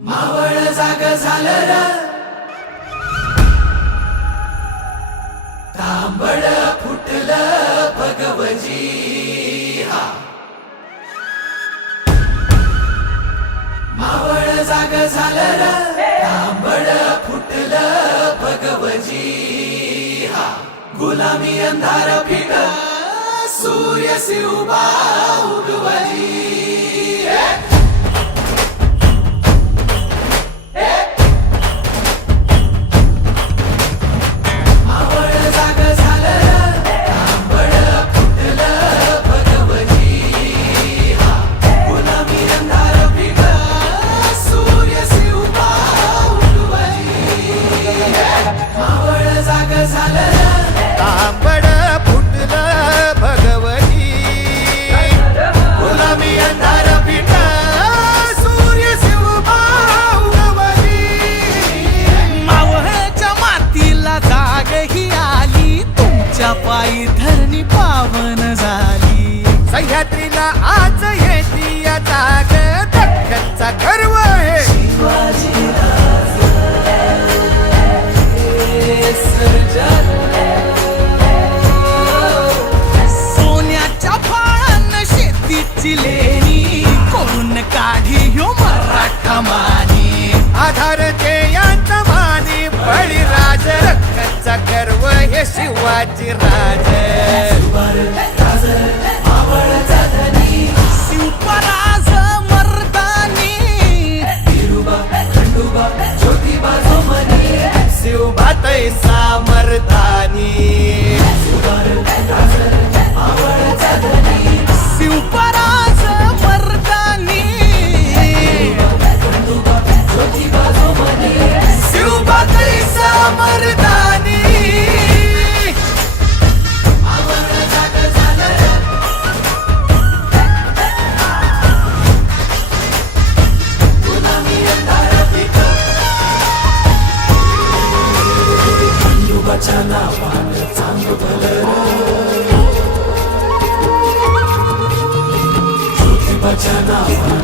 मावळ जाग झालं र तांबड फुटलं भगवजी हा मावळ जाग झालं र तांबड फुटलं भगवजी हा गुलामी अंधार फिट सूर्य शिवबा उगवजी तांबड फुटलं भगवती गुलामी अंधार फिट सूर्य शिवबा उगवली मावळच्या मातीला जाग ही आली तुमच्या पायी धरणी पावन झाली सह्याद्रीला आज येती या जाग दख्खनचा गर्व आहे सोन्याच्या फाळान शेतीची लेणी करून काढी ह्यो मराठा मानी आधार यांचा मानी बळीराज रख्खनचा गर्व हे शिवाजी राज शिवपराज मर्दानी शिवबातै सामर्थानी शिवपराज मर्दानी शिवबातै सामर्थानी नावानं चांग भलं ज्योतिबाच्या नावानं